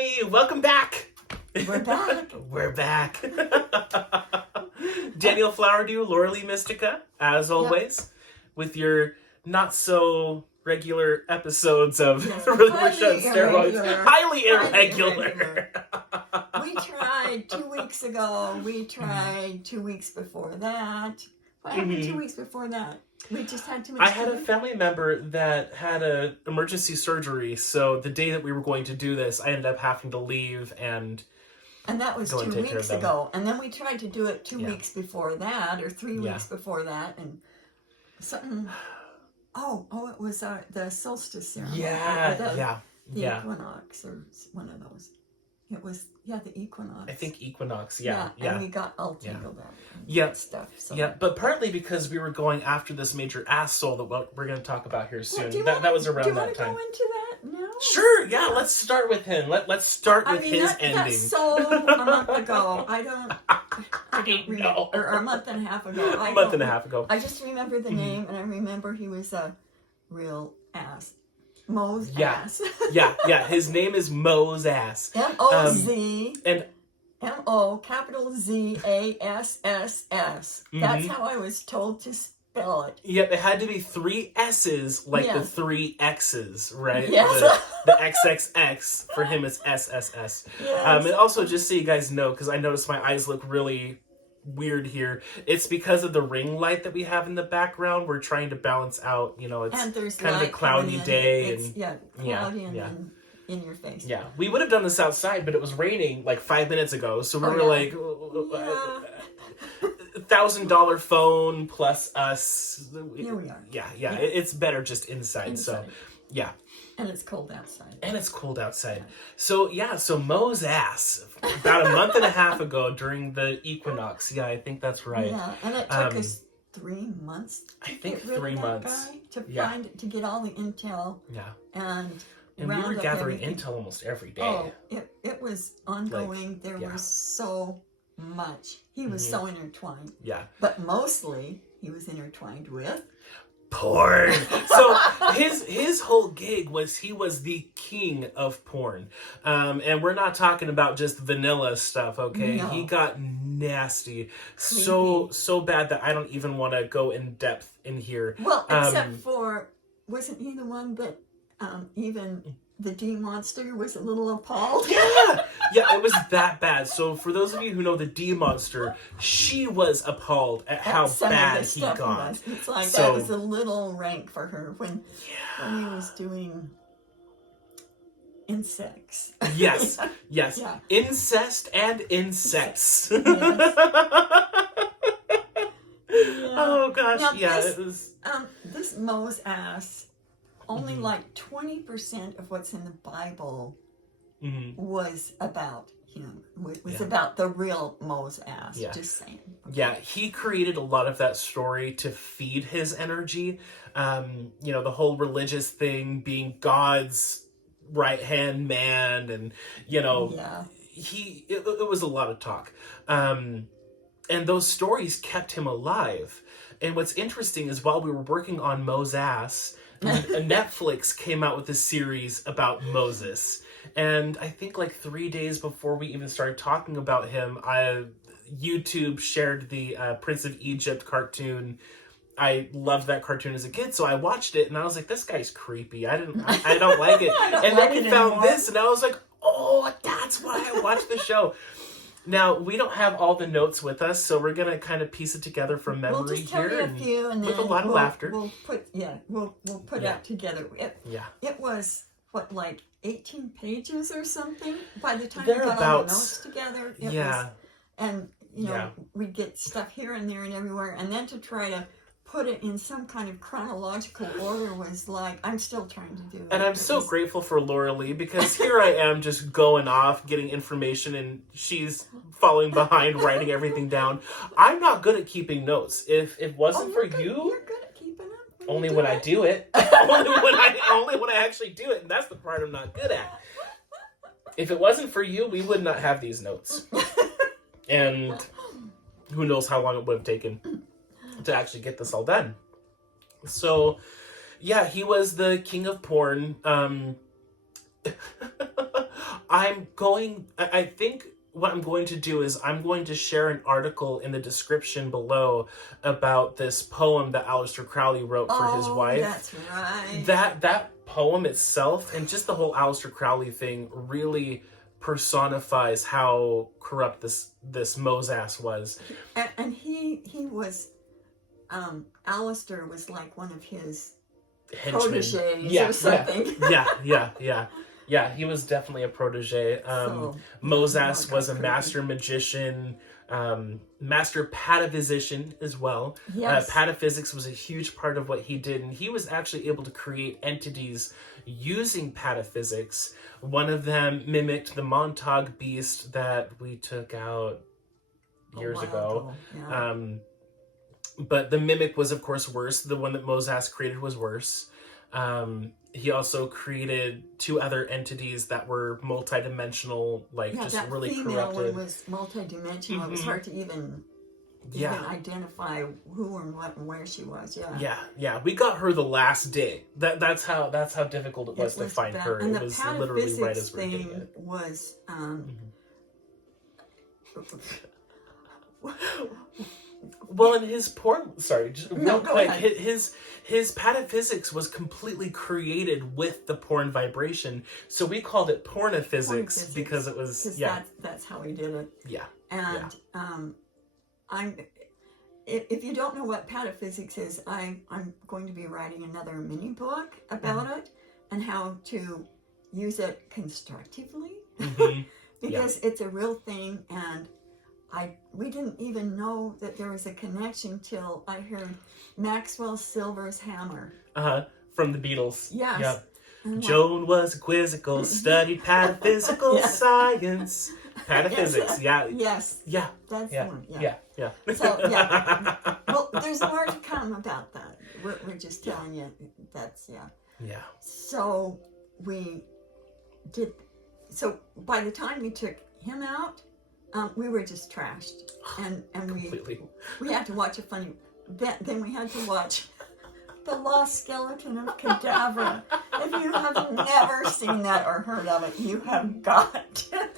everybody! Welcome back! We're back. We're back. Daniel Flowerdew, Laura Lee Mystica, as always, with your not so regular episodes of Revolution Steroids. Highly irregular. We tried 2 weeks ago. We tried 2 weeks before that. What happened 2 weeks before that? We just had too much. I had a family member that had an emergency surgery, so the day that we were going to do this, I ended up having to leave and that was 2 weeks ago. And then we tried to do it 2 weeks before that, or 3 weeks before that, and something. Oh, it was the solstice ceremony. The equinox, or one of those. It was, the equinox. I think equinox, And we got all tangled up. Stuff. So. Yeah, but partly because we were going after this major asshole that we're going to talk about here soon. Well, that was around that time. Do you want to go into that now? Sure, let's start with him. Let's start with his ending. That's so a month ago. I don't know. Or a month and a half ago. A month and a half ago. I just remember the name, and I remember he was a real ass. Mo's ass. His name is Mo's ass. M-O-Z. And M-O, capital Z-A-S-S-S. That's how I was told to spell it. Yep, it had to be 3 S's, like the 3 X's, right? Yes. The XXX, for him is SSS. Yes. And also, just so you guys know, because I noticed my eyes look really weird here, it's because of the ring light that we have in the background. We're trying to balance out, it's kind of a cloudy day. Cloudy and in your face. Yeah, we would have done this outside, but it was raining like 5 minutes ago, so we were like, $1,000 phone plus us. Here we are. Yeah. It's better just inside. So, yeah. And it's cold outside. So, so Mo's ass, about a month and a half ago during the equinox. Yeah, I think that's right. Yeah, and it took us 3 months to get rid of that guy, to get all the intel. Yeah. And we were gathering intel almost every day. Oh, it was ongoing. There was so much. He was so intertwined. Yeah. But mostly, he was intertwined with porn. So his whole gig was he was the king of porn. And we're not talking about just vanilla stuff, okay? No. He got nasty. Creepy. So bad that I don't even want to go in depth in here. Well, except for, wasn't he the one that even the D-Monster was a little appalled? Yeah, it was that bad. So for those of you who know the D-Monster, she was appalled at how bad he got. It's like that was a little rank for her when he was doing insects. Yes. Yeah. Incest and insects. Yes. Oh gosh, now, it was. This Mo's ass. Only like 20% of what's in the Bible was about him. Was about the real Mo's ass. Yeah. Just saying. Okay. Yeah, he created a lot of that story to feed his energy. The whole religious thing, being God's right-hand man, and it was a lot of talk. And those stories kept him alive. And what's interesting is while we were working on Mo's ass, Netflix came out with a series about Moses. And I think like 3 days before we even started talking about him, YouTube shared the Prince of Egypt cartoon. I loved that cartoon as a kid, so I watched it and I was like, this guy's creepy. I don't like it. And then we found this and I was like, oh, that's why I watched the show. Now, we don't have all the notes with us, so we're going to kind of piece it together from memory we'll just tell here. You a few, and with then a lot of laughter. We'll put that together. It was, like 18 pages or something by the time we got all the notes together. It was, and, we'd get stuff here and there and everywhere, and then to try to put it in some kind of chronological order was like, I'm still trying to do it. And I'm so grateful for Laura Lee, because here I am just going off, getting information, and she's falling behind, writing everything down. I'm not good at keeping notes. If it wasn't for you... You're good at keeping up. Only when I do it. only when I actually do it, and that's the part I'm not good at. If it wasn't for you, we would not have these notes. And who knows how long it would have taken to actually get this all done. So, yeah, he was the king of porn. I think what I'm going to do is I'm going to share an article in the description below about this poem that Aleister Crowley wrote for his wife. That's right. That poem itself and just the whole Aleister Crowley thing really personifies how corrupt this Mozas was. And he was, Aleister was like one of his proteges or something. Yeah, he was definitely a protege. Mozas was a master magician, master pataphysician as well. Yes. Pataphysics was a huge part of what he did, and he was actually able to create entities using pataphysics. One of them mimicked the Montauk beast that we took out years ago. Yeah. But the mimic was, of course, worse. The one that Mozas created was worse. He also created 2 other entities that were multidimensional, just really corrupted. That female one was multidimensional. It was hard to even identify who and what and where she was. Yeah. We got her the last day. That's how difficult it was to find her. And it was literally right as we were getting it. Was well, in his porn, sorry, just real quick, ahead. his pataphysics was completely created with the porn vibration, so we called it pornophysics because it was that's how he did it. Yeah. And if you don't know what pataphysics is, I'm going to be writing another mini book about it and how to use it constructively because it's a real thing. And we didn't even know that there was a connection till I heard Maxwell Silver's hammer. From the Beatles. Yes. Yep. Joan was quizzical, studied pataphysical science. Pataphysics, Yes. Yeah. That's the one. Yeah. So, well, there's more to come about that. We're just telling you that's, Yeah. So by the time we took him out, we were just trashed, and we had to watch a funny. Then we had to watch The Lost Skeleton of Cadavra. If you have never seen that or heard of it, you have got to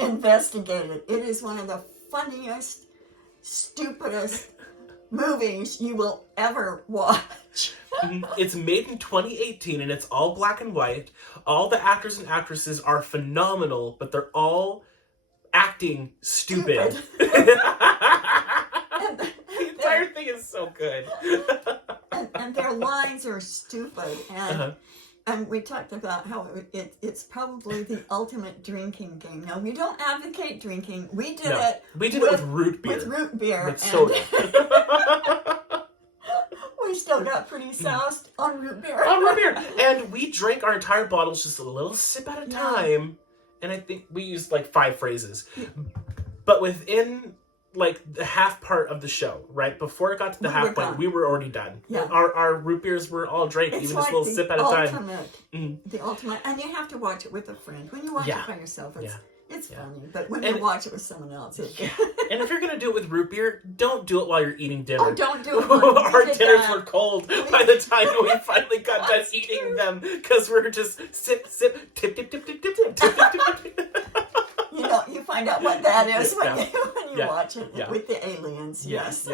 investigate it. It is one of the funniest, stupidest movies you will ever watch. It's made in 2018 and it's all black and white. All the actors and actresses are phenomenal, but they're all acting stupid. The entire thing is so good. and their lines are stupid. And we talked about how it's probably the ultimate drinking game. Now, we don't advocate drinking. We did it. We did it with root beer. With root beer. With soda. We still got pretty soused on root beer. And we drank our entire bottles just a little sip at a time. And I think we used 5 phrases. But within the half part of the show, right? Before it got to the half point, we were already done. Yeah. Our root beers were all drank, even just a little sip at a time. The ultimate. And you have to watch it with a friend. When you watch it by yourself, it's funny. But when you watch it with someone else, and if you're going to do it with root beer, don't do it while you're eating dinner. Oh, don't do it. Our dinners were cold by the time we finally got done eating them because we were just sip, tip, tip, tip, tip, tip, tip, tip. You find out what that is when you watch it with the aliens. Yes.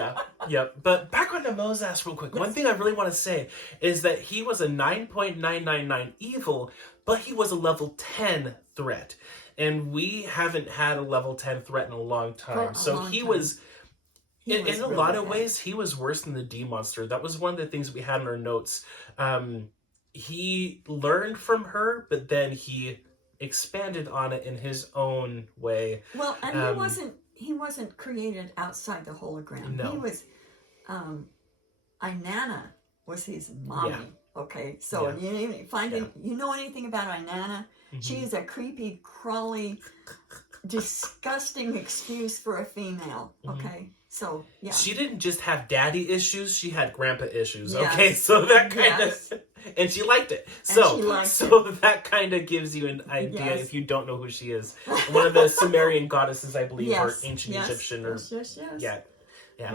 Yeah. But back onto Mozas real quick. One thing I really want to say is that he was a 9.999 evil, but he was a level 10 threat. And we haven't had a level 10 threat in a long time. He was in a lot of ways, he was worse than the D monster. That was one of the things we had in our notes. He learned from her, but then he expanded on it in his own way. Well, and he wasn't created outside the hologram. No. He was Inanna was his mommy. Yeah. Okay, so you know anything about Inanna? Mm-hmm. She is a creepy, crawly, disgusting excuse for a female. Okay, so she didn't just have daddy issues; she had grandpa issues. Yes. Okay, so that kind of. And she liked it. So that kind of gives you an idea if you don't know who she is. One of the Sumerian goddesses, I believe, or ancient Egyptian, or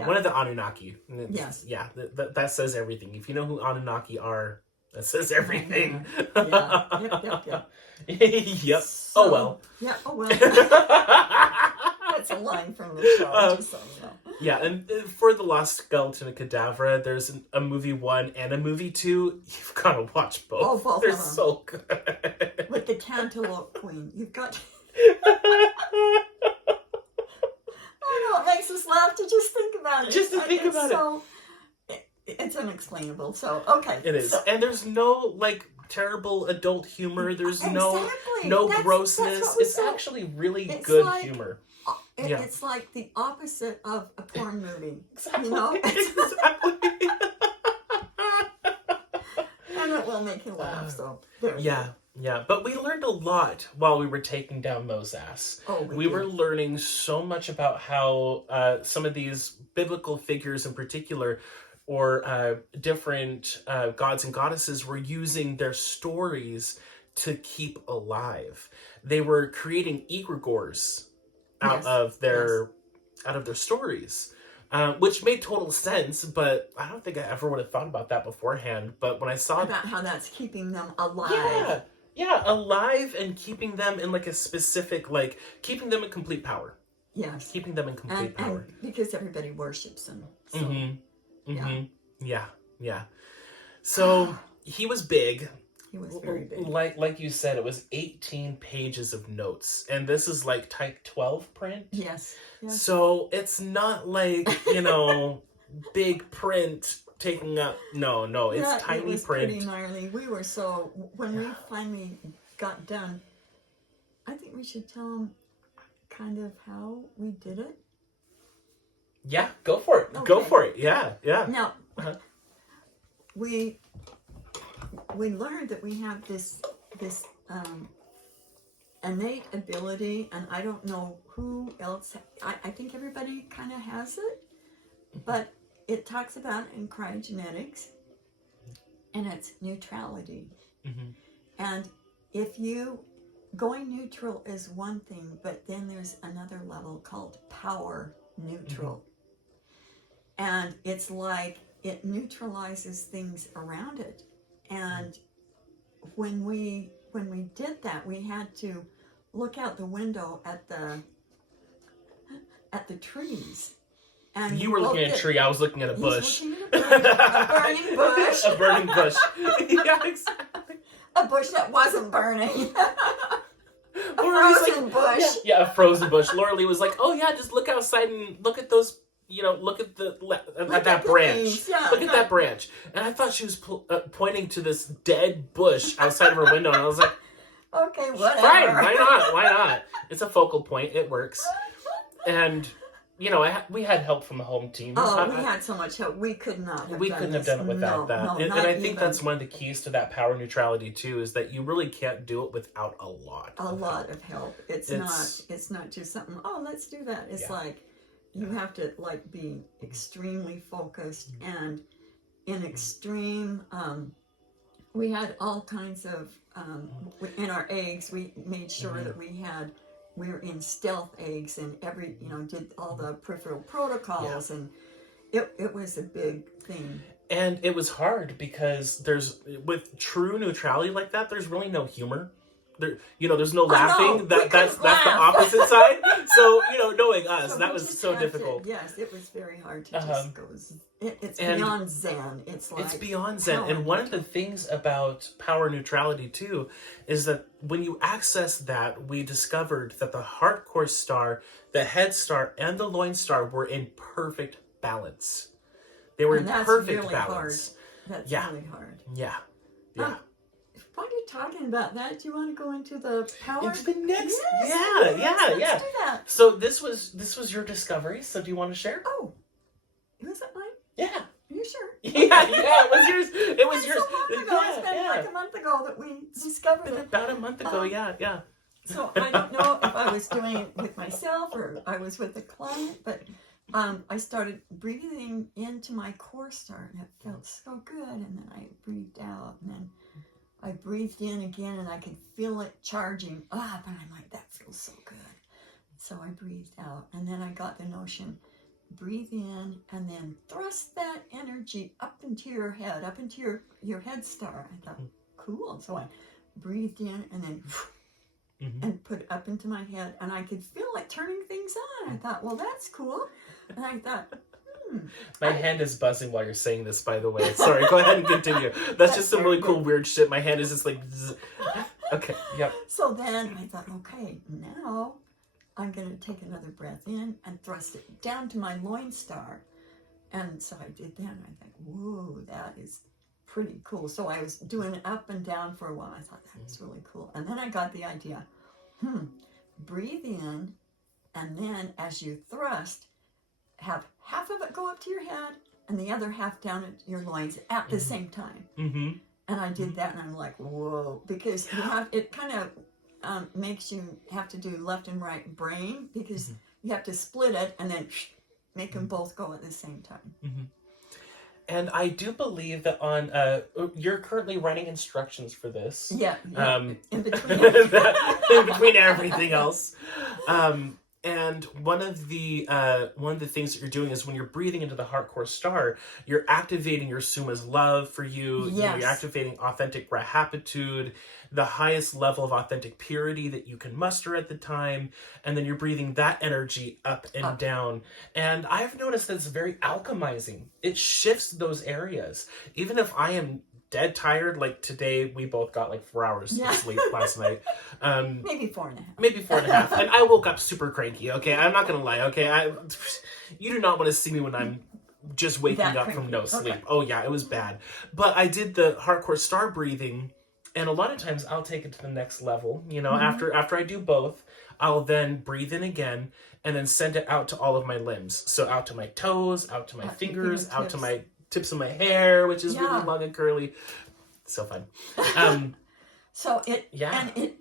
one of the Anunnaki. Yes. Yeah, that says everything. If you know who Anunnaki are, That says everything. Yeah. Yep. So, oh well. Yeah. Oh well. That's a line from the show. Just so you know. Yeah, and for The Lost Skeleton and Cadavra, there's a movie 1 and a movie 2. You've got to watch both. Oh, both. They're so good. With the Cantaloupe Queen, you've got. I know it makes us laugh to just think about it. Just to think about it. It's unexplainable. So okay. It is, and there's no terrible adult humor. There's no grossness. It's actually really good humor. It's like the opposite of a porn movie. Exactly. You know? Exactly. And it will make you laugh. So yeah. But we learned a lot while we were taking down Mo's ass. Oh, we were learning so much about how some of these biblical figures in particular, or different gods and goddesses, were using their stories to keep alive. They were creating egregores out of their stories, which made total sense. But I don't think I ever would have thought about that beforehand. But when I saw about how that's keeping them alive, alive, and keeping them in a specific, keeping them in complete power. Yes, keeping them in complete power, and because everybody worships them. So. Yeah. So he was big. He was very big. Like you said, it was 18 pages of notes. And this is type 12 print. Yes. So it's not big print taking up. No, it's tiny it was print. Pretty gnarly. We were when we finally got done, I think we should tell them kind of how we did it. Yeah, go for it. Okay. Go for it. Yeah. Now, we learned that we have this innate ability, and I don't know who else. I think everybody kind of has it, but it talks about in cryogenetics, and it's neutrality. Mm-hmm. And if you going neutral is one thing, but then there's another level called power neutral. Mm-hmm. And it's it neutralizes things around it. And when we did that, we had to look out the window at the trees. And you were looking at a tree. I was looking at a bush. Looking at a burning bush. A burning bush. Yeah, exactly. A bush that wasn't burning. A frozen bush. Yeah, a frozen bush. Laura Lee was like, "Oh yeah, just look outside and look at those." Look at that branch. Look at that branch. And I thought she was pointing to this dead bush outside of her window. And I was like, okay, whatever. Fine, why not? It's a focal point. It works. And, we had help from the home team. Oh, we had so much help. We couldn't have done it without that. And I think that's one of the keys to that power neutrality, too, is that you really can't do it without a lot of help. It's not just something, let's do that. It's you have to be extremely focused and in extreme. We had all kinds of in our eggs. We made sure that we were in stealth eggs, and did all the peripheral protocols, and it was a big thing. And it was hard because with true neutrality like that, there's really no humor. There's no laughing. That's the opposite side. So, knowing us, that was so difficult. Yes, it was very hard to just go. It's beyond Zen. It's beyond Zen. And one of the things about power neutrality too is that when you access that, we discovered that the heart core star, the head star, and the loin star were in perfect balance. They were in perfect really balance. Hard. That's really hard. Yeah. While you're talking about that, do you want to go into the power? Into the next, Let's do that. So this was your discovery. So do you want to share? Oh, was it mine? Yeah. Are you sure? Yeah, it was yours. It was yours. It's been a month ago that we discovered it. About a month ago, yeah. So I don't know if I was doing it with myself or I was with a client, but I started breathing into my core star, and it felt so good. And then I breathed out, and then I breathed in again, and I could feel it charging up, and I'm like, that feels so good. So I breathed out, and then I got the notion, breathe in, and then thrust that energy up into your head, up into your head star. I thought, cool. So I breathed in and then and put it up into my head, and I could feel it turning things on. I thought, well, that's cool. And I thought, my hand is buzzing while you're saying this, by the way. Sorry, go ahead and continue. That's just some really cool, weird shit. My hand is just like, zzz. Okay, yep. So then I thought, okay, now I'm going to take another breath in and thrust it down to my loin star. And so I did that, and I thought, whoa, that is pretty cool. So I was doing it up and down for a while. I thought, that was really cool. And then I got the idea, breathe in, and then as you thrust, have half of it go up to your head and the other half down at your loins at the same time. And I did that, and I'm like, whoa, because you have, it kind of makes you have to do left and right brain, because you have to split it and then make them both go at the same time. And I do believe that on, you're currently writing instructions for this. Yeah. In between. In between everything else. And one of the things that you're doing is when you're breathing into the heart core star, you're activating your Suma's love for you. Yes. You're activating authentic Rahapitude, the highest level of authentic purity that you can muster at the time. And then you're breathing that energy up and down. And I've noticed that it's very alchemizing. It shifts those areas. Even if I am dead tired, like today we both got like 4 hours of sleep last night. Maybe 4.5. Maybe 4.5. And I woke up super cranky, okay? I'm not gonna lie, okay? You do not want to see me when I'm just waking up from no sleep. Okay. Oh yeah, it was bad. But I did the hardcore star breathing, and a lot of times I'll take it to the next level. You know, after I do both, I'll then breathe in again and then send it out to all of my limbs. So out to my toes, out to my fingers, out to my tips of my hair, which is really long and curly. So fun. So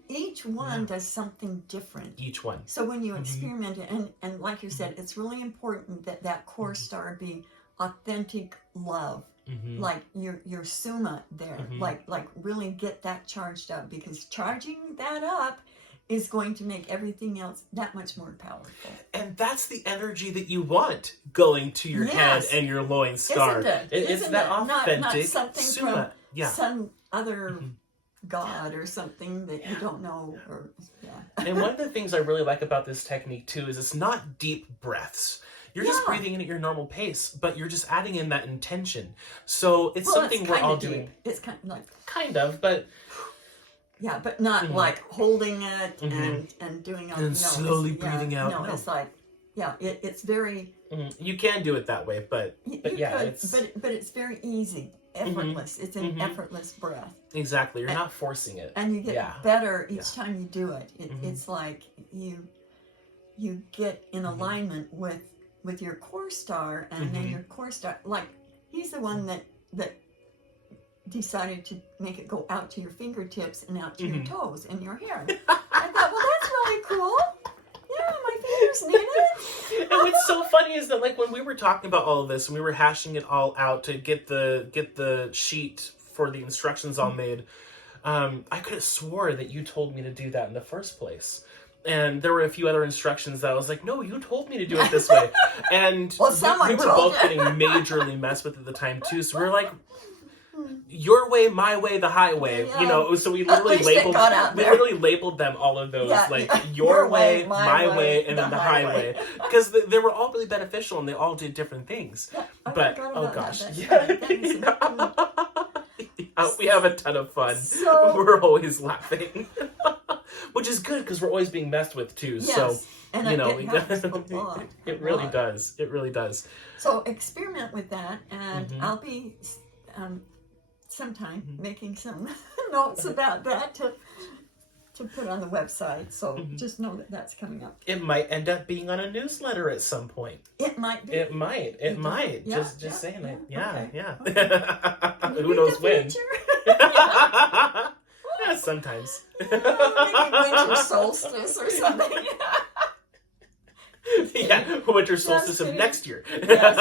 each one does something different. Each one. So when you experiment it, and like you said, it's really important that that core star be authentic love. Like your Suma there, like really get that charged up, because charging that up is going to make everything else that much more powerful. And that's the energy that you want going to your head and your loin star. It's that authentic not something Suma. From some other god or something that you don't know. And one of the things I really like about this technique too is it's not deep breaths. You're just breathing in at your normal pace, but you're just adding in that intention. So it's something we're all doing. It's kind of like... Kind of, but... Yeah, but not like holding it and doing it. And slowly breathing out. No, it's like, it's very... You can do it that way, but it's... But it's very easy, effortless. It's an effortless breath. Exactly, you're not forcing it. And you get better each time you do it. It's like you get in alignment with your core star, and then your core star, like, he's the one that decided to make it go out to your fingertips and out to your toes and your hair. I thought, well, that's really cool. Yeah, my fingers need it. And what's so funny is that, like, when we were talking about all of this and we were hashing it all out to get the sheet for the instructions all made, I could have swore that you told me to do that in the first place. And there were a few other instructions that I was like, no, you told me to do it this way. And we were both getting majorly messed with at the time too. So we were like, your way, my way, the highway. You know, so we literally labeled them, all of those, like your way, my way, and then the highway, because they were all really beneficial and they all did different things. But oh gosh, we have a ton of fun. So, we're always laughing, which is good because we're always being messed with too. Yes. So and you know, it really does. It really does. So experiment with that, and I'll be sometime making some notes about that to put on the website. So just know that that's coming up. It might end up being on a newsletter at some point. It might be. It might. Yeah, just saying it. Yeah, okay. Who knows when? Yeah, sometimes. Maybe winter solstice or something. Yeah, winter solstice of next year. Yes.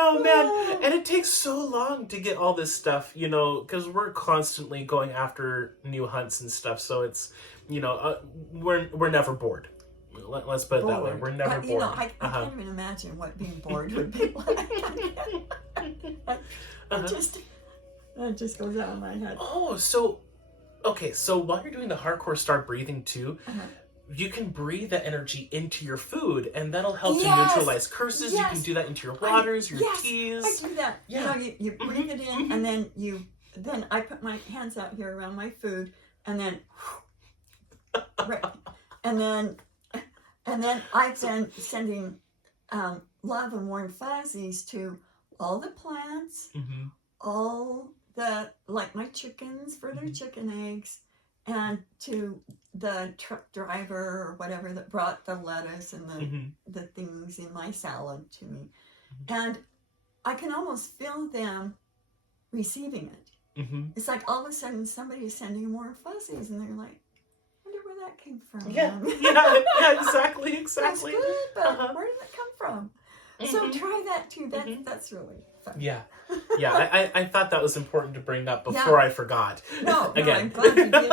Oh man, and it takes so long to get all this stuff, you know, because we're constantly going after new hunts and stuff. So it's, you know, we're never bored. Let's put it that way. We're never bored. I can't even imagine what being bored would be like. That just goes out of my head. Oh, so while you're doing the hardcore star breathing too, you can breathe that energy into your food, and that'll help to neutralize curses. You can do that into your waters, your teas. I do that. Yeah. You breathe it in, and then I put my hands out here around my food, and then and then I've been sending love and warm fuzzies to all the plants, all the, like my chickens for their chicken eggs, and to the truck driver or whatever that brought the lettuce and the things in my salad to me. And I can almost feel them receiving it. It's like all of a sudden somebody is sending more fuzzies, and they're like, that came from. Yeah, exactly. That's good, but where did it come from? So try that too. That's really fun. Yeah. I thought that was important to bring up before I forgot. No, I'm glad you did.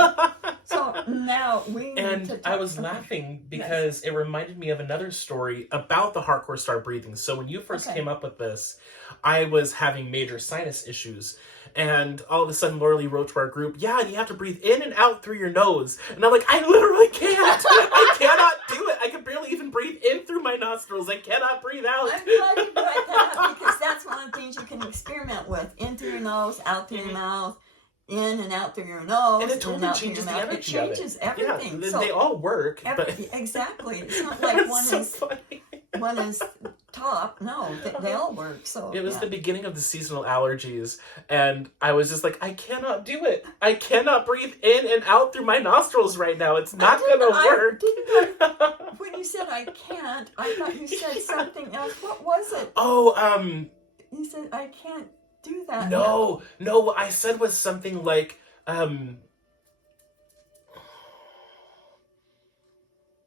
So now we need to talk. I was laughing because it reminded me of another story about the hardcore star breathing. So when you first came up with this, I was having major sinus issues. And all of a sudden, Laura Lee wrote to our group, and you have to breathe in and out through your nose. And I'm like, I literally can't. I cannot do it. I can barely even breathe in through my nostrils. I cannot breathe out. I'm glad you brought that up, because that's one of the things you can experiment with. In through your nose, out through your mouth, in and out through your nose. And it totally changes the energy. It changes everything. Yeah, they all work. Exactly. It's not like one is top. No, they all work. So it was the beginning of the seasonal allergies, and I was just like, I cannot do it. I cannot breathe in and out through my nostrils right now. It's not gonna work. When you said I can't, I thought you said something else. What was it? You said I can't do that. No, what I said was something like,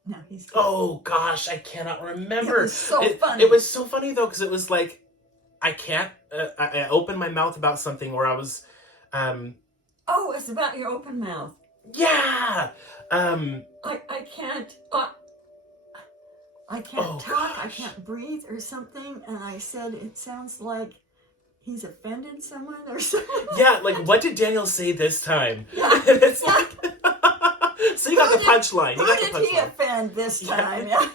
No, he's good. Oh gosh, I cannot remember. It was so funny. It was so funny though, because it was like, I can't. I opened my mouth about something where I was. Oh, it's about your open mouth. Yeah. I can't. I can't talk. Gosh. I can't breathe or something. And I said it sounds like he's offended someone or something. Yeah, like what did Daniel say this time? Yeah. It's like. So you got the punchline. Who did he offend this time? Yeah.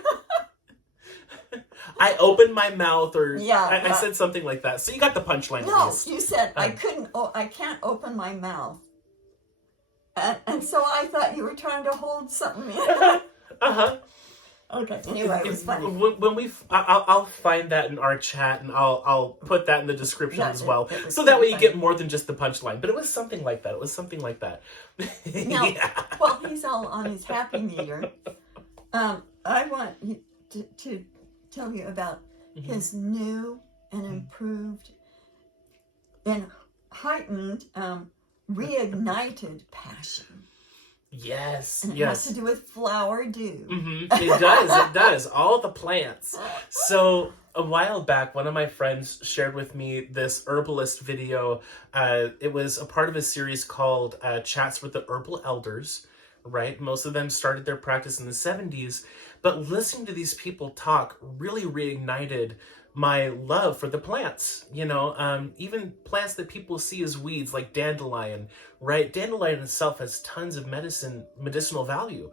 I opened my mouth, or I said something like that. So you got the punchline. No, you said I couldn't. I can't open my mouth, and so I thought you were trying to hold something in. Okay. Anyway, it was funny. When I'll find that in our chat, and I'll put that in the description as well, so that way you get more than just the punchline. But it was something like that. Now, while he's all on his happy meter, I want you to tell you about his new and improved and heightened, reignited passion. Yes, and it has to do with flower dew. It does. All the plants. So a while back, one of my friends shared with me this herbalist video. It was a part of a series called Chats with the Herbal Elders, right? Most of them started their practice in the 70s, but listening to these people talk really reignited my love for the plants, even plants that people see as weeds, like dandelion, right? Dandelion itself has tons of medicinal value.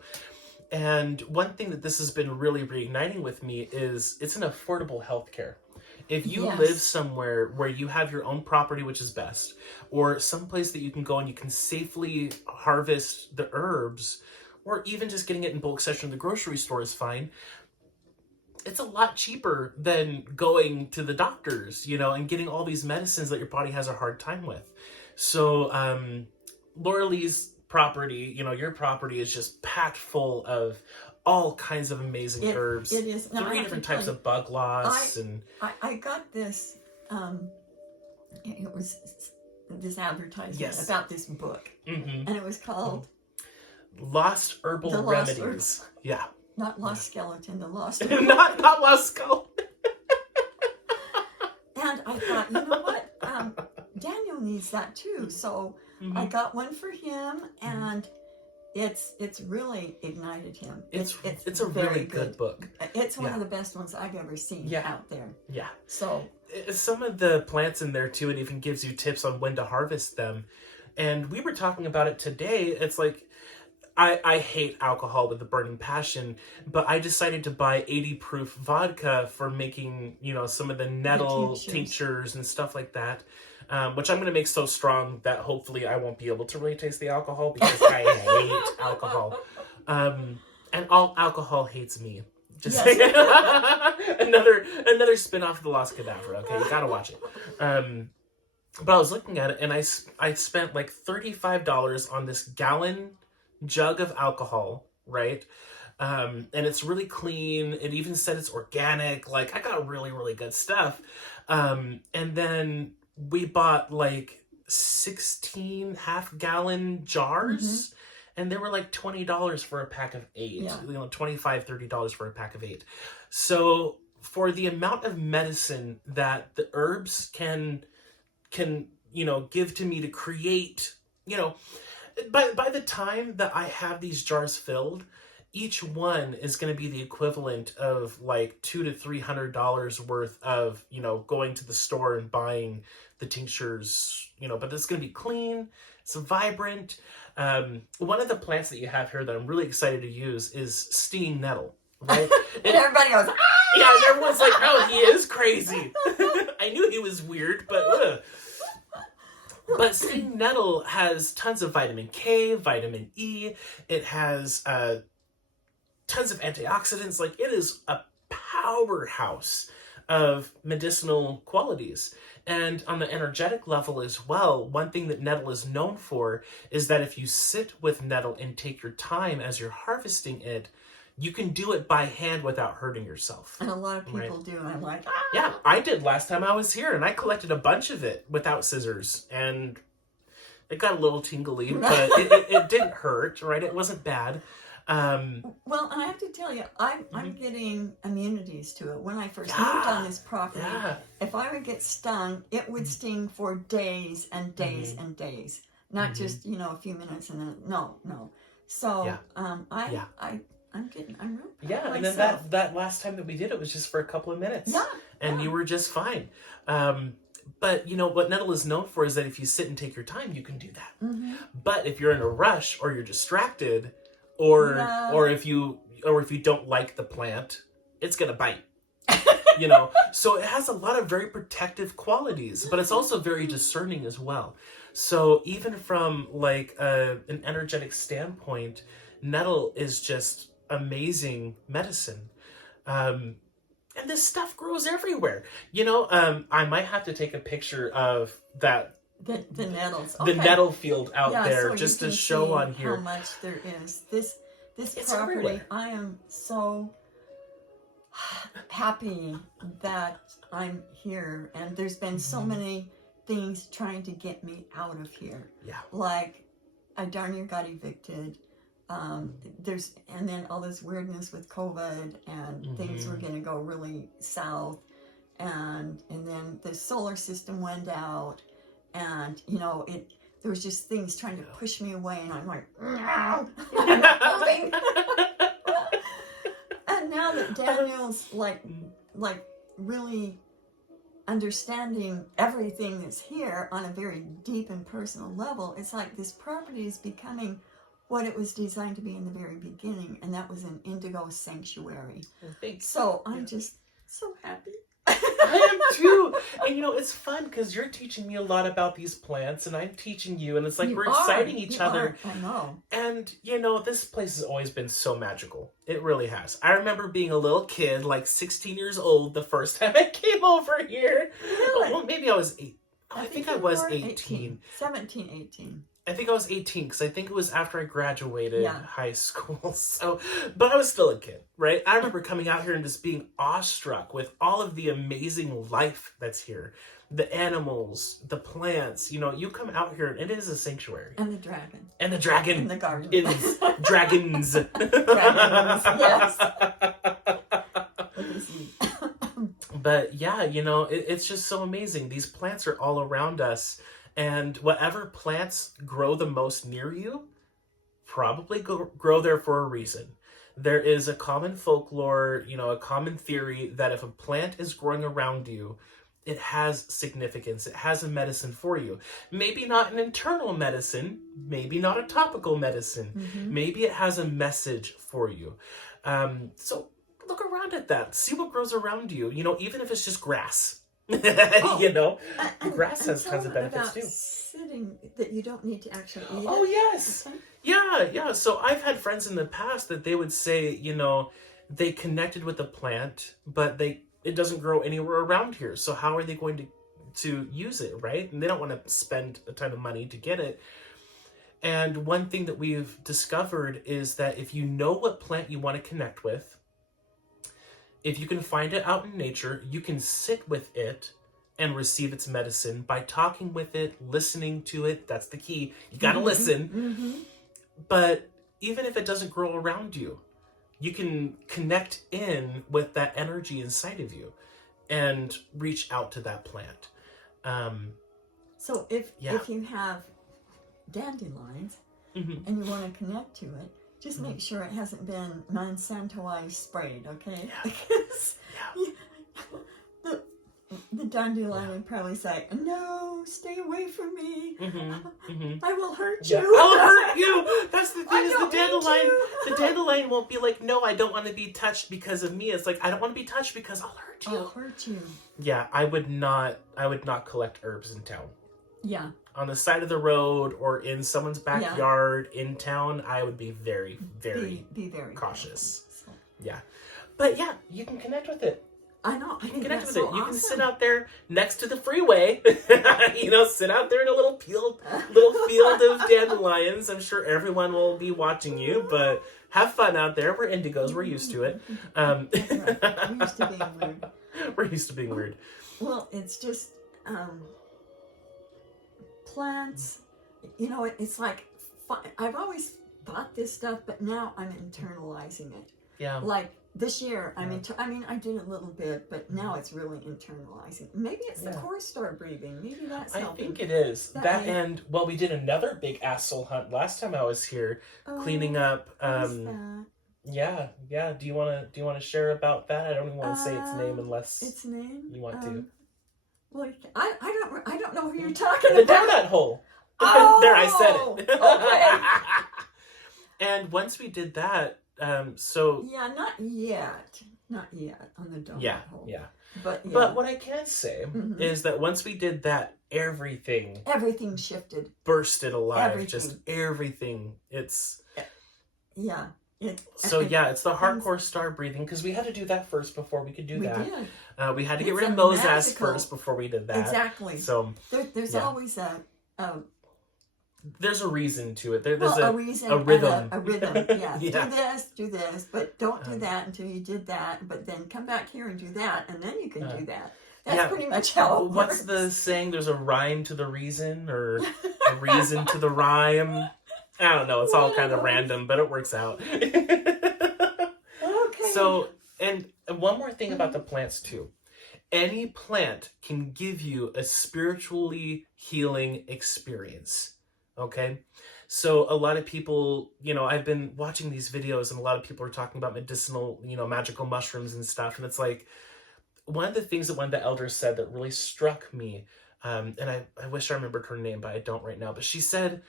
And one thing that this has been really reigniting with me is it's an affordable healthcare. If you live somewhere where you have your own property, which is best, or someplace that you can go and you can safely harvest the herbs, or even just getting it in bulk section in the grocery store is fine. It's a lot cheaper than going to the doctors, and getting all these medicines that your body has a hard time with. So, Laura Lee's property, your property is just packed full of all kinds of amazing herbs. It is. Now, 3 different types of bug loss. I got this, it was this advertisement about this book. And it was called Lost Herbal Remedies. Yeah. Not Lost Skeleton, the Lost. not Lost Skeleton. And I thought, you know what? Daniel needs that too. So I got one for him, and it's really ignited him. It's a really good book. It's one of the best ones I've ever seen out there. Yeah. So some of the plants in there too, it even gives you tips on when to harvest them. And we were talking about it today. It's like, I hate alcohol with a burning passion, but I decided to buy 80 proof vodka for making, some of the nettle tinctures and stuff like that. Which I'm going to make so strong that hopefully I won't be able to really taste the alcohol, because I hate alcohol. And all alcohol hates me. Just another spin-off of The Lost Cadaver. Okay, you gotta watch it. But I was looking at it, and I spent like $35 on this gallon jug of alcohol, right? And it's really clean. It even said it's organic. Like, I got really, really good stuff. And then we bought like 16 half-gallon jars, and they were like $20 for a pack of 8. Yeah. $25, $30 for a pack of 8. So for the amount of medicine that the herbs can give to me to create, by the time that I have these jars filled, each one is going to be the equivalent of like $200 to $300 worth of, going to the store and buying the tinctures, but it's going to be clean. It's vibrant. One of the plants that you have here that I'm really excited to use is stinging nettle, right? And everybody goes, ah! Yeah, and everyone's like, oh, he is crazy. I knew he was weird, but But stinging nettle has tons of vitamin K, vitamin E. It has tons of antioxidants. Like, it is a powerhouse of medicinal qualities. And on the energetic level as well, one thing that nettle is known for is that if you sit with nettle and take your time as you're harvesting it, you can do it by hand without hurting yourself. And a lot of people do. And I'm like, ah! Yeah, I did last time I was here, and I collected a bunch of it without scissors. And it got a little tingly, but it didn't hurt, right? It wasn't bad. Well, and I have to tell you, I'm getting immunities to it. When I first moved on this property, if I would get stung, it would sting for days and days and days. Not just, a few minutes and then, no. So, I'm real proud and then that last time that we did it was just for a couple of minutes. Yeah. And you were just fine. But what nettle is known for is that if you sit and take your time, you can do that. Mm-hmm. But if you're in a rush or you're distracted, or if you don't like the plant, it's gonna bite. So it has a lot of very protective qualities, but it's also very discerning as well. So even from like an energetic standpoint, nettle is just amazing medicine. And this stuff grows everywhere. I might have to take a picture of that. The nettles. Okay. The nettle field out there, so just to show on here how much there is. This property, everywhere. I am so happy that I'm here, and there's been so many things trying to get me out of here. Yeah. Like, I darn near got evicted. And then all this weirdness with COVID, and things were going to go really south, and then the solar system went out, and there was just things trying to push me away, and I'm like, no, I'm not moving. And now that Daniel's like really understanding everything that's here on a very deep and personal level, it's like this property is becoming what it was designed to be in the very beginning, and that was an indigo sanctuary. So I'm just so happy. I am too. And it's fun because you're teaching me a lot about these plants, and I'm teaching you, and it's like we're exciting each other. I know. And this place has always been so magical. It really has. I remember being a little kid, like 16 years old, the first time I came over here. Really? Well, maybe I was 8. I think I was 18. 17, 18. I think I was 18 because I think it was after I graduated high school. So, but I was still a kid, right? I remember coming out here and just being awestruck with all of the amazing life that's here. The animals, the plants, you come out here and it is a sanctuary. And the dragon. And the dragon. In the garden. Dragons. Dragons, yes. But yeah, it's just so amazing. These plants are all around us. And whatever plants grow the most near you, probably grow there for a reason. There is a common folklore, a common theory that if a plant is growing around you, it has significance. It has a medicine for you. Maybe not an internal medicine, maybe not a topical medicine. Mm-hmm. Maybe it has a message for you. So look around at that. See what grows around you. Even if it's just grass. Grass has tons of benefits too. Sitting that you don't need to actually eat. Oh, yes. Okay. Yeah. So I've had friends in the past that they would say, they connected with the plant, but it doesn't grow anywhere around here. So how are they going to use it, right? And they don't want to spend a ton of money to get it. And one thing that we've discovered is that if you know what plant you want to connect with, if you can find it out in nature, you can sit with it and receive its medicine by talking with it, listening to it. That's the key. You got to listen. Mm-hmm. But even if it doesn't grow around you, you can connect in with that energy inside of you and reach out to that plant. So if you have dandelions mm-hmm. and you want to connect to it, just mm-hmm. make sure it hasn't been Monsantoized sprayed, okay? Yeah. Because the dandelion would probably say, "No, stay away from me. Mm-hmm. Mm-hmm. I will hurt you. I will hurt you." That's the thing is the dandelion. The dandelion won't be like, "No, I don't want to be touched because of me." It's like, "I don't want to be touched because I'll hurt you." I'll hurt you. Yeah, I would not collect herbs in town. Yeah. On the side of the road or in someone's backyard in town, I would be very, very, be very cautious. So. Yeah. But yeah, you can connect with it. I know. You can connect with it. You can sit out there next to the freeway, sit out there in a little field of dandelions. I'm sure everyone will be watching you, but have fun out there. We're indigos. We're used to it. Right. We're used to being weird. We're used to being weird. Well, it's just plants. It's like I've always thought this stuff, but now I'm internalizing it. Yeah. Like this year, I did a little bit, but now it's really internalizing. Maybe it's the core star breathing. Maybe that's helping. I think it is. And we did another big asshole hunt last time I was here, cleaning up. Yeah. Do you want to share about that? I don't even want to say its name unless you want to. Well, I don't know who you're talking about. The donut hole. There, I said it. Okay. And once we did that. Not yet on the donut hole. Yeah. But what I can say mm-hmm. is that once we did that, everything shifted, bursted alive. Just everything. It's it's the hardcore star breathing because we had to do that first before we could do that. Did. We had to get rid of Moses first before we did that. Exactly. So there's always there's a reason to it. There's a reason, a rhythm. A rhythm, yeah. Do this, but don't do that until you did that. But then come back here and do that, and then you can do that. That's pretty much how it works. What's the saying? There's a rhyme to the reason, or a reason to the rhyme. I don't know. It's all kind of random, but it works out. Okay. So, and one more thing about the plants too. Any plant can give you a spiritually healing experience. Okay, so a lot of people, I've been watching these videos and a lot of people are talking about medicinal, magical mushrooms and stuff. And it's like, one of the things that one of the elders said that really struck me, and I wish I remembered her name, but I don't right now. But she said,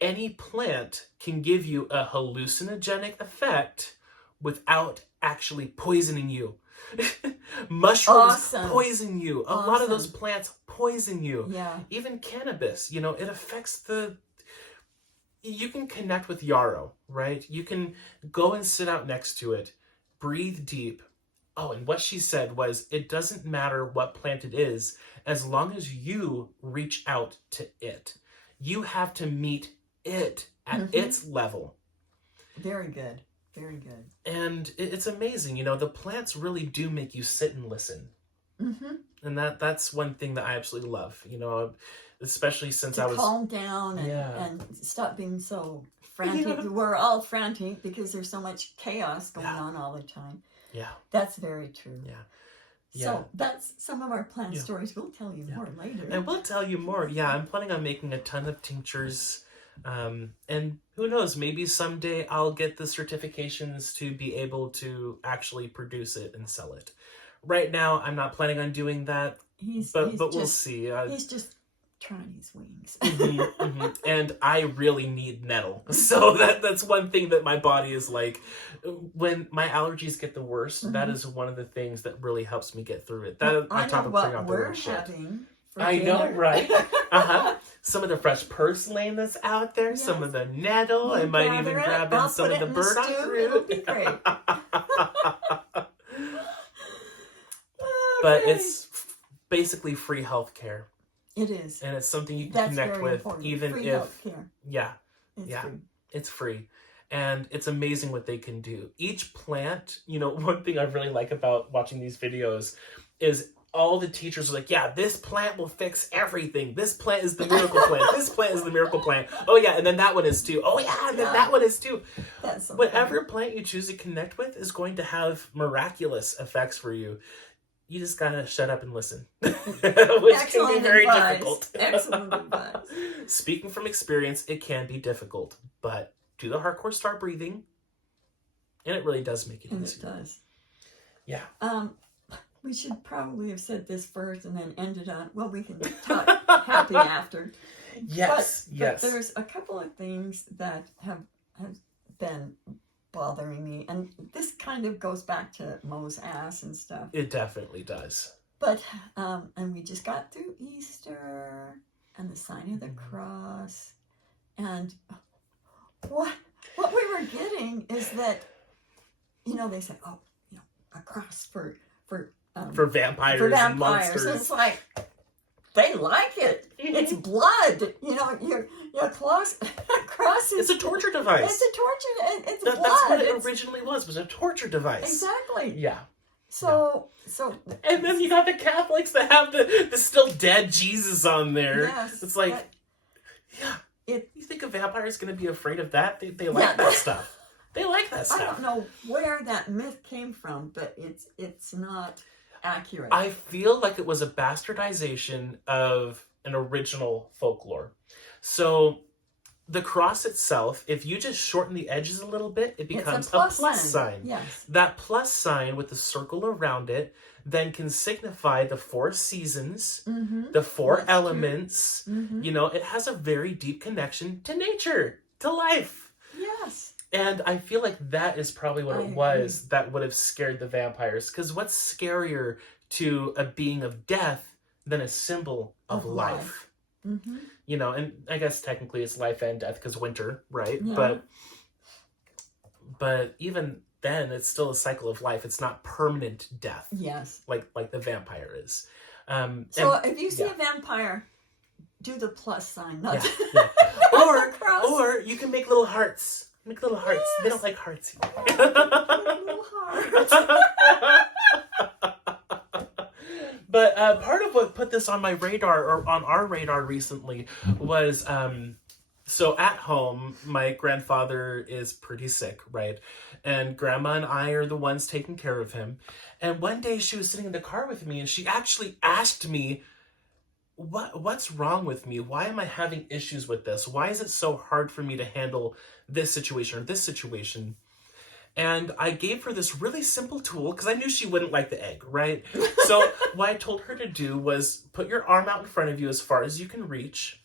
any plant can give you a hallucinogenic effect without actually poisoning you. Mushrooms poison you. A lot of those plants poison you. Yeah. Even cannabis, it affects you can connect with yarrow, right? You can go and sit out next to it, breathe deep. Oh, and what she said was, it doesn't matter what plant it is, as long as you reach out to it. You have to meet it at mm-hmm. its level. Very good. Very good. And it's amazing. The plants really do make you sit and listen. Mm-hmm. And that's one thing that I absolutely love, especially since I was... calm down and stop being so frantic. Yeah. We're all frantic because there's so much chaos going on all the time. Yeah. That's very true. Yeah. So that's some of our plant stories. We'll tell you more later. And we'll tell you more. Yeah, I'm planning on making a ton of tinctures. And who knows, maybe someday I'll get the certifications to be able to actually produce it and sell it. Right now, I'm not planning on doing that, but we'll see. He's just trying his wings. And I really need nettle. So that's one thing that my body is like. When my allergies get the worst, that is one of the things that really helps me get through it. That on top of clearing out the weird shit. I know, right? Some of the fresh purslane that's out there, some of the nettle. I might even grab in some of the burdock root. It'll be great. But it's basically free healthcare. It is. And it's something you can connect with, important. Even free if healthcare. It's free. And it's amazing what they can do. Each plant, one thing I really like about watching these videos is all the teachers are like, yeah, this plant will fix everything. This plant is the miracle plant. This plant is the miracle plant. Oh yeah, and then that one is too. Oh yeah, and then that one is too. That's so Whatever plant you choose to connect with is going to have miraculous effects for you. You just gotta shut up and listen. Which can be very difficult. Excellent advice. Speaking from experience, it can be difficult, but do the hardcore start breathing, and it really does make it easier. It does. Yeah. We should probably have said this first and then ended on, well, we can talk happy after. Yes, but there's a couple of things that have been bothering me, and this kind of goes back to Mo's ass and stuff. It definitely does. But and we just got through Easter and the sign of the cross, and what we were getting is that they said, oh, a cross for vampires and monsters. It's like they like it. It's blood. Your cross is. It's a torture device. It's a torture. It's blood. That's what it originally was a torture device. Exactly. Yeah. So. And then you got the Catholics that have the still dead Jesus on there. Yes. It's like, you think a vampire is going to be afraid of that? They like that stuff. They like that stuff. I don't know where that myth came from, but it's not accurate. I feel like it was a bastardization of an original folklore. So the cross itself, if you just shorten the edges a little bit, it becomes a plus sign. Yes. That plus sign with the circle around it then can signify the 4 seasons, the 4 elements. It has a very deep connection to nature, to life. Yes. And I feel like that is probably what it was that would have scared the vampires. Because what's scarier to a being of death than a symbol of life? And I guess technically it's life and death because winter, right? Yeah. But even then, it's still a cycle of life. It's not permanent death. Yes. Like the vampire is. So if you see a vampire, do the plus sign. Not or you can make little hearts. Make little hearts. Yes. They don't like hearts. Little hearts. But part of what put this on my radar, or on our radar recently, was so at home, my grandfather is pretty sick, right? And Grandma and I are the ones taking care of him. And one day she was sitting in the car with me, and she actually asked me, what's wrong with me? Why am I having issues with this? Why is it so hard for me to handle this situation or this situation? And I gave her this really simple tool because I knew she wouldn't like the egg, right? So what I told her to do was put your arm out in front of you as far as you can reach,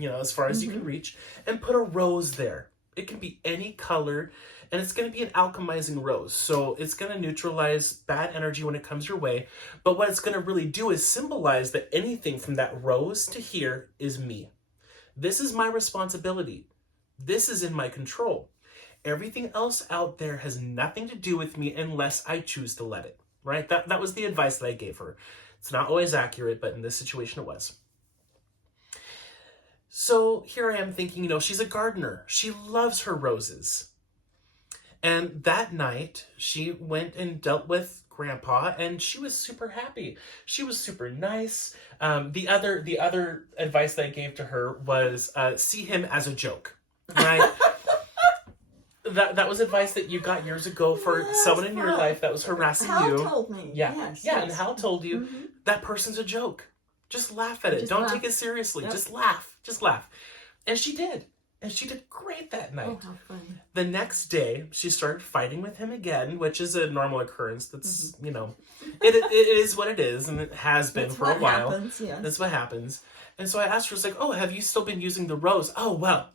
as far as you can reach, and put a rose there. It can be any color, and it's going to be an alchemizing rose. So it's going to neutralize bad energy when it comes your way. But what it's going to really do is symbolize that anything from that rose to here is me. This is my responsibility. This is in my control. Everything else out there has nothing to do with me unless I choose to let it, right? That was the advice that I gave her. It's not always accurate, but in this situation it was. So here I am thinking, she's a gardener. She loves her roses. And that night, she went and dealt with Grandpa, and she was super happy. She was super nice. The other advice that I gave to her was see him as a joke, right? That was advice that you got years ago for someone in your life that was harassing you. Hal told me. Yeah. Yes, yeah, and Hal told you that person's a joke. Just laugh at it. Don't take it seriously. Yep. Just laugh. And she did. And she did great that night. Oh, how fun. The next day, she started fighting with him again, which is a normal occurrence. That's, you know, it is what it is, and it has been for a while. That's what happens. And so I asked her, I was like, oh, have you still been using the rose? Oh, well,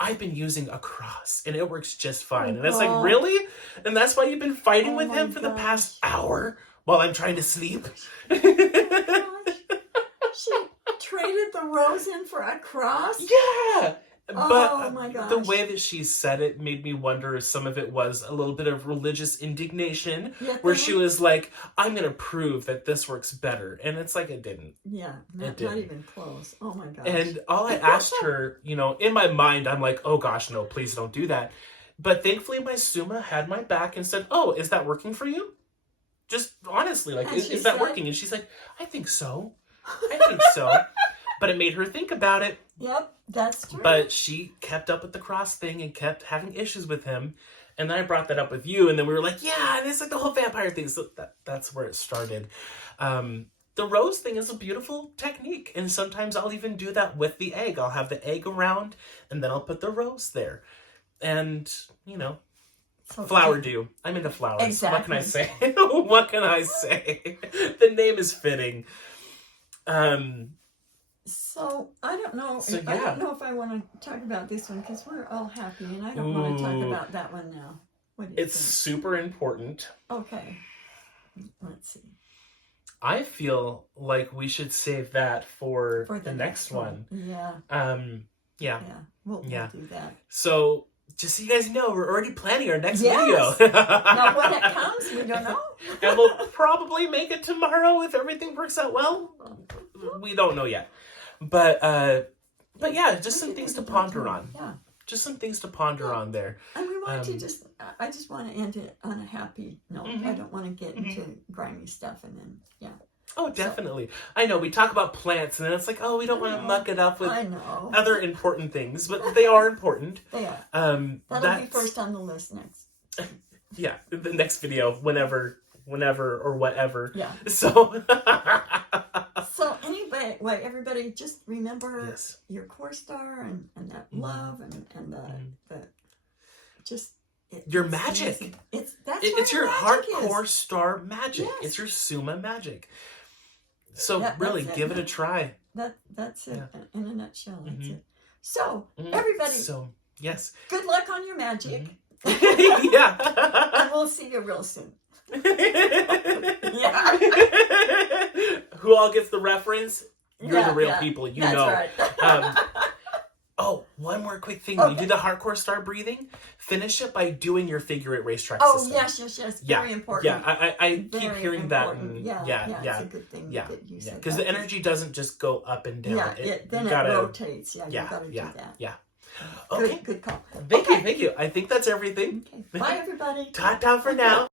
I've been using a cross, and it works just fine. And it's like, really? And that's why you've been fighting with him for the past hour while I'm trying to sleep? She traded the rose in for a cross? Yeah! But oh my gosh. The way that she said it made me wonder if some of it was a little bit of religious indignation, where she was like, I'm going to prove that this works better. And it's like, it didn't. Yeah, not even close. Oh my gosh. And all I asked her, you know, in my mind, I'm like, oh gosh, no, please don't do that. But thankfully, my Suma had my back and said, oh, is that working for you? Just honestly, like, is that working? And she's like, I think so. I think so. But it made her think about it. Yep, that's true. But she kept up with the cross thing and kept having issues with him. And then I brought that up with you, and then we were like, yeah, and it's like the whole vampire thing. So that's where it started. The rose thing is a beautiful technique. And sometimes I'll even do that with the egg. I'll have the egg around, and then I'll put the rose there. And, you know, flower dew. I'm into flowers. Exactly. What can I say? What can I say? The name is fitting. So I don't know. I don't know if I want to talk about this one because we're all happy, and I don't want to talk about that one now. What do you think? Super important. Okay. Let's see. I feel like we should save that for the next one. Yeah. Yeah. We'll do that. So just so you guys know, we're already planning our next video. Now when it comes, we don't know. And we'll probably make it tomorrow if everything works out well. We don't know yet. But yeah, just some things to ponder on. Yeah. Just some things to ponder on there. And we want to I just want to end it on a happy note. Mm-hmm. I don't want to get into grimy stuff and then, Oh, definitely. I know, we talk about plants and then it's like, oh, we don't want to muck it up with other important things, but they are important. They are. That'll be first on the list next. Yeah, the next video, whenever or whatever. Yeah. So anyway, everybody just remember your core star and that love and the just your magic. It's your heart core star magic. Yes. It's your Suma magic. So really give it a try. That's it in a nutshell. That's it. So everybody. So yes. Good luck on your magic. Yeah. And we'll see you real soon. Yeah. Who all gets the reference? You're the real people. You know. Right. Oh, one more quick thing. You do the hardcore star breathing. Finish it by doing your figure eight racetrack system. Yes. Very important. Yeah, I keep hearing important. that. Yeah. It's a good thing that you said because the energy doesn't just go up and down. Yeah, then it rotates. Yeah, you gotta do that. Yeah. Okay. Good call. Thank you. I think that's everything. Okay. Bye, everybody. Ta-ta for now.